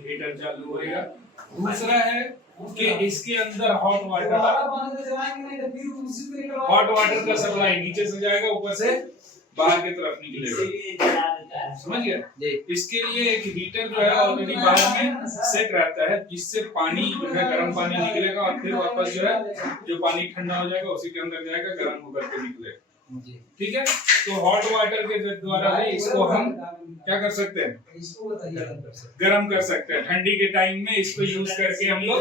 Heater चालू होएगा। दूसरा है कि इसके अंदर हॉट वाटर का सप्लाई नीचे से जाएगा, ऊपर से बाहर की तरफ निकलेगा। समझ गया? इसके लिए एक हीटर जो है ऑलरेडी बाहर में सेट रहता है, जिससे पानी जो है गर्म पानी निकलेगा और फिर वापस जो है जो पानी ठंडा हो जाएगा उसी के अंदर जाएगा, गर्म होकर के निकलेगा। ठीक है, तो हॉट वाटर के द्वारा भी इसको हम क्या कर सकते हैं, गर्म कर सकते हैं। ठंडी के टाइम में इसको यूज करके हम लोग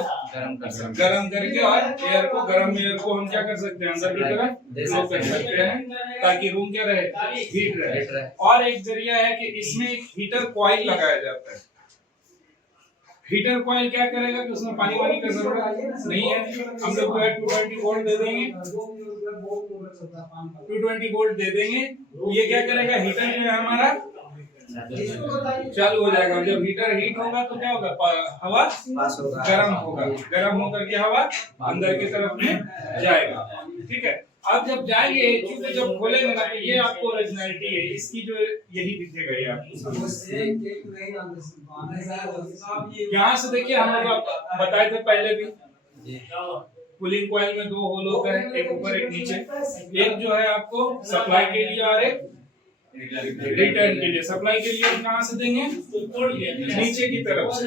गर्म करके और एयर को, गर्म एयर को हम क्या कर सकते हैं, अंदर की तरफ फ्लो कर सकते हैं, ताकि रूम क्या रहे, हीट रहे। और एक जरिया है कि इसमें एक हीटर कॉइल लगाया जाता है। हीटर कॉइल क्या करेगा कि उसमें पानी वानी का जरूरत नहीं है, हम लोग 220 वोल्ट दे देंगे, 220 वोल्ट दे देंगे। ये क्या करेगा, हीटर जो है हमारा चालू हो जाएगा। जब हीटर हीट होगा तो क्या होगा, हवा गर्म होगा, गर्म होकर के हवा अंदर की तरफ में जाएगा। ठीक है, अब जब जाएंगे क्योंकि जब खोलेंगे ना, तो ये आपको ओरिजिनलिटी है इसकी, जो यही दिखेगा ये आपको। यहाँ से देखिए, हम लोग बताए थे पहले भी, कूलिंग कॉइल में 2 होल होता है, एक ऊपर एक नीचे। एक जो है आपको सप्लाई के लिए और एक रिटर्न के लिए। सप्लाई के लिए कहाँ से देंगे, नीचे की तरफ से,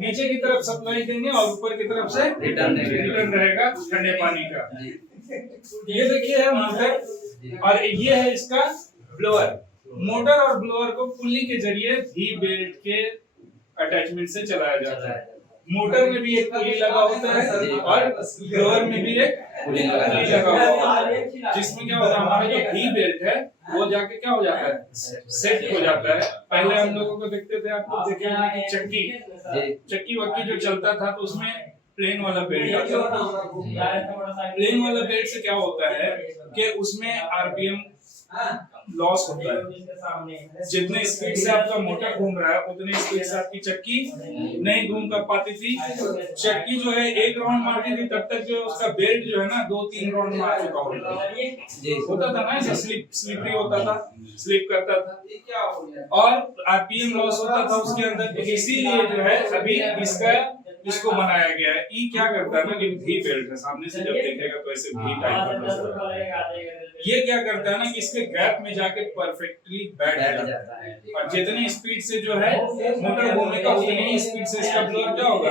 नीचे की तरफ सप्लाई देंगे और ऊपर की तरफ से रिटर्न रहेगा ठंडे पानी का। ये देखिए है मोटर और ये है इसका ब्लोअर। मोटर और ब्लोअर को पुल्ली के जरिए भी बेल्ट के अटैचमेंट से चलाया जाता है। मोटर में भी एक पुली लगा होता है और ब्लोअर में भी एक पुली लगा होता है, जिसमें क्या होता है, हमारा जो भी बेल्ट है वो जाके क्या हो जाता है, सेट हो जाता है। पहले हम लोगों को देखते थे, आप लोग देखे होंगे कि चक्की वक्की जो चलता था तो उसमें प्लेन वाला बेल्ट आता था। प्लेन वाला बेल्ट से क्या होता है कि उसमें आरपीएम लॉस होता है। जितने स्पीड से आपका मोटर घूम रहा है उतने स्पीड से आपकी चक्की नहीं घूम कर पाती थी। चक्की जो है 1 राउंड मारती थी, तब तक जो उसका बेल्ट जो है ना 2-3 राउंड मार चुका होता था ना, ऐसा स्लिपरी होता था, स्लिप करता था और आरपीएम लॉस होता था उसके अंदर। इसीलिए जो है अभी इसको बनाया गया है। ई क्या करता है ना कि भी बेल्ट है, सामने से जब देखेगा तो ऐसे भी टाइप का नजर आता है। ये क्या करता है ना कि इसके गैप में जाके परफेक्टली बैठ जाता है और जितनी स्पीड से जो है मोटर घूमेगा उतनी ही स्पीड से इसका ब्लोअर क्या होगा,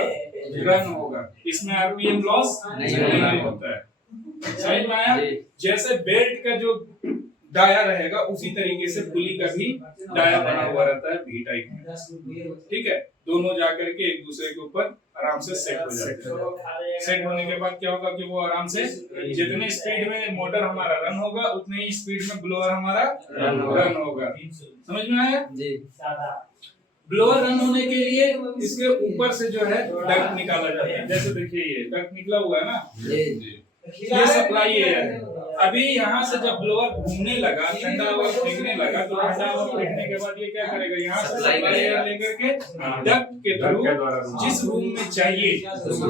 रन होगा। इसमें आरपीएम लॉस नहीं होता है। समझ में आया? जैसे बेल्ट का जो डाया रहेगा उसी तरीके से पुली का भी डाया बना हुआ रहता है भी टाइप में। ठीक है, दोनों जाकर के एक दूसरे के ऊपर आराम से सेट हो जाते हैं। सेट होने के बाद क्या होगा कि वो आराम से, जितने स्पीड में मोटर हमारा रन होगा उतने ही स्पीड में ब्लोअर हमारा रन होगा। समझ में आया? ब्लोअर रन होने के लिए इसके ऊपर से जो है डक्ट निकाला जाता है। जैसे देखिए ये डक्ट निकला हुआ है ना, ये सप्लाई है। अभी यहाँ से जब ब्लोअर घूमने लगा, ठंडा हवा फेंकने लगा, तो ठंडा हवा फेंकने के बाद ये क्या करेगा, यहाँ से सप्लाई एयर लेकर के डक्ट के थ्रू जिस रूम में चाहिए उस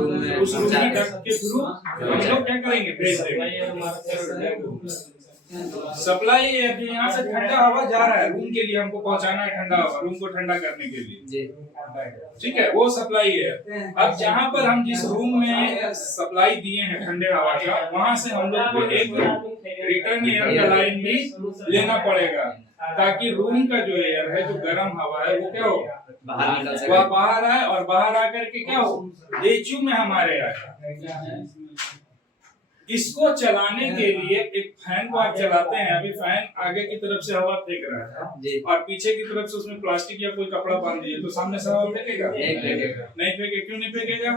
रूम में डक्ट के थ्रू हम लोग क्या करेंगे, भेज देंगे। सप्लाई यहाँ से ठंडा हवा जा रहा है रूम के लिए, हमको पहुंचाना है ठंडा हवा रूम को ठंडा करने के लिए। ठीक है, वो सप्लाई है। अब जहाँ पर हम जिस रूम में सप्लाई दिए हैं ठंडे हवा का, वहां से हम लोग को एक रिटर्न एयर का लाइन भी लेना पड़ेगा, ताकि रूम का जो एयर है, जो गर्म हवा है, वो क्या हो, वह बाहर आए और बाहर आकर के क्या हो, एचयू में हमारे आए। इसको चलाने के लिए एक फैन को आप चलाते हैं। अभी फैन आगे की तरफ से हवा फेंक रहा है और पीछे की तरफ से उसमें प्लास्टिक या कोई कपड़ा बांध दीजिए, तो सामने से हवा फेंकेगा? नहीं फेंकेगा। क्यों नहीं फेंकेगा?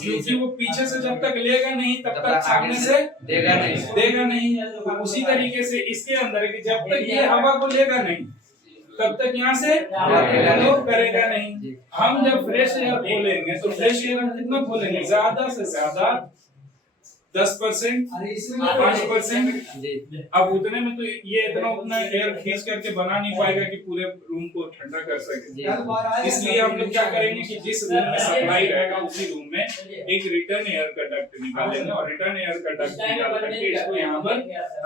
क्योंकि वो पीछे से जब तक लेगा नहीं तब तक सामने से देगा नहीं। तो उसी तरीके से इसके अंदर कि जब तक ये हवा को लेगा नहीं तब तक यहाँ से फ्लो करेगा नहीं। हम जब फ्रेश एयर खोलेंगे तो फ्रेश एयर हम कितना खोलेंगे, ज्यादा से ज्यादा 10%, 5%। अब उतने में तो ये उतना एयर खींच करके बना नहीं पाएगा कि पूरे रूम को ठंडा कर सके। इसलिए हम लोग क्या करेंगे कि जिस रूम में सप्लाई रहेगा उसी रूम में एक रिटर्न एयर का डक्ट निकालेंगे और रिटर्न एयर का डक्ट निकाल करके इसको यहाँ पर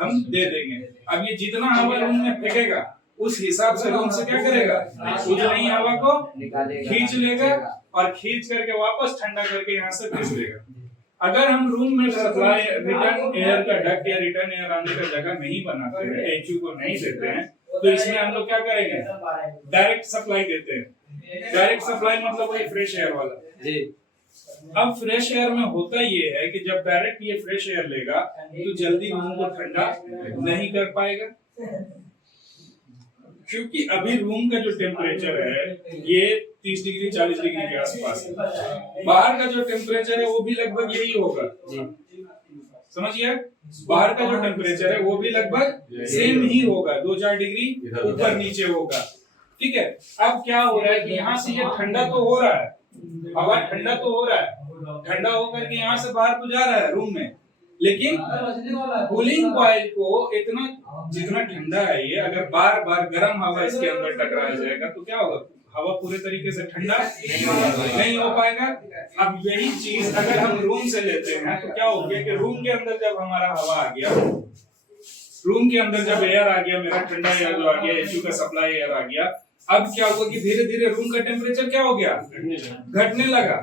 हम दे देंगे। अब ये जितना हवा रूम में फेंकेगा उस हिसाब से रूम से क्या करेगा, उतना ही हवा को खींच लेगा और खींच करके वापस ठंडा करके यहाँ से भेज देगा। अगर हम रूम में सप्लाई रिटर्न एयर का डक्ट या रिटर्न एयर आने का जगह नहीं बनाते हैं, एचयू को नहीं देते हैं, तो इसमें हम लोग क्या करेंगे, डायरेक्ट सप्लाई देते हैं। डायरेक्ट सप्लाई मतलब वही फ्रेश एयर वाला जी। अब फ्रेश एयर में होता ये है कि जब डायरेक्ट ये फ्रेश एयर लेगा तो जल्दी रूम को ठंडा नहीं कर पाएगा, क्योंकि अभी रूम का जो टेम्परेचर है ये 30 डिग्री 40 डिग्री के आसपास है। बाहर का जो टेम्परेचर है वो भी लगभग यही होगा, समझिए। बाहर का जो टेम्परेचर है वो भी लगभग सेम ही होगा, 2-4 डिग्री ऊपर नीचे होगा, ठीक है। अब क्या हो रहा है कि यहाँ से ये ठंडा तो हो रहा है, हवा ठंडा तो हो रहा है, ठंडा होकर के यहाँ से बाहर तो जा रहा है रूम में, लेकिन कूलिंग कॉइल को इतना जितना ठंडा है ये, अगर बार बार गर्म हवा इसके अंदर टकराया जाएगा तो क्या होगा, हवा पूरे तरीके से ठंडा नहीं हो पाएगा। अब यही चीज अगर हम रूम से लेते हैं तो क्या हो गया कि रूम के अंदर जब हमारा हवा आ गया, रूम के अंदर जब एयर आ गया, मेरा ठंडा एयर जो आ गया, एचयू का सप्लाई एयर आ गया, अब क्या हुआ कि धीरे धीरे रूम का टेम्परेचर क्या हो गया, घटने लगा।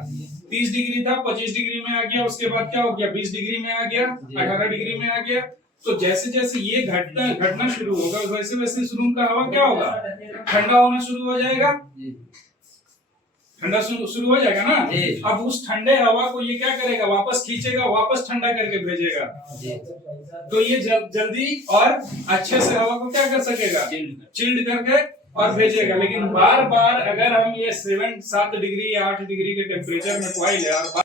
30 डिग्री था 25 डिग्री में आ गया, उसके बाद क्या हो गया 20 डिग्री में आ गया, 18 डिग्री में आ गया। तो जैसे जैसे ये घटना शुरू होगा वैसे वैसे इस रूम का हवा क्या होगा, ठंडा होना शुरू हो जाएगा, ठंडा शुरू हो जाएगा ना। अब उस ठंडे हवा को ये क्या करेगा, वापस खींचेगा, वापस ठंडा करके भेजेगा, तो ये जल्दी और अच्छे से हवा को क्या कर सकेगा, चिल्ड करके और भेजेगा। लेकिन बार बार अगर हम ये 7 डिग्री या 8 डिग्री के टेम्परेचर में कॉइल है और